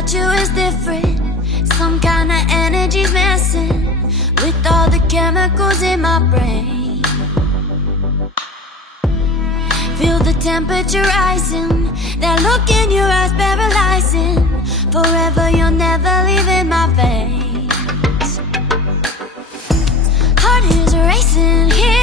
about you is different. Some kind of energy's missing with all the chemicals in my brain. Feel the temperature rising, that look in your eyes paralyzing. Forever you'll never leave in my veins. Heart is racing here